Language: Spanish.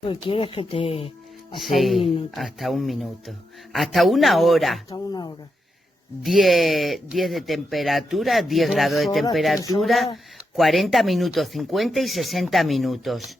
Pues quieres que te... Sí, hasta un minuto. Hasta una hora. Hasta una hora. 10 de temperatura, 10 2 grados de horas, 3 temperatura, horas. 40 minutos, 50 y 60 minutos.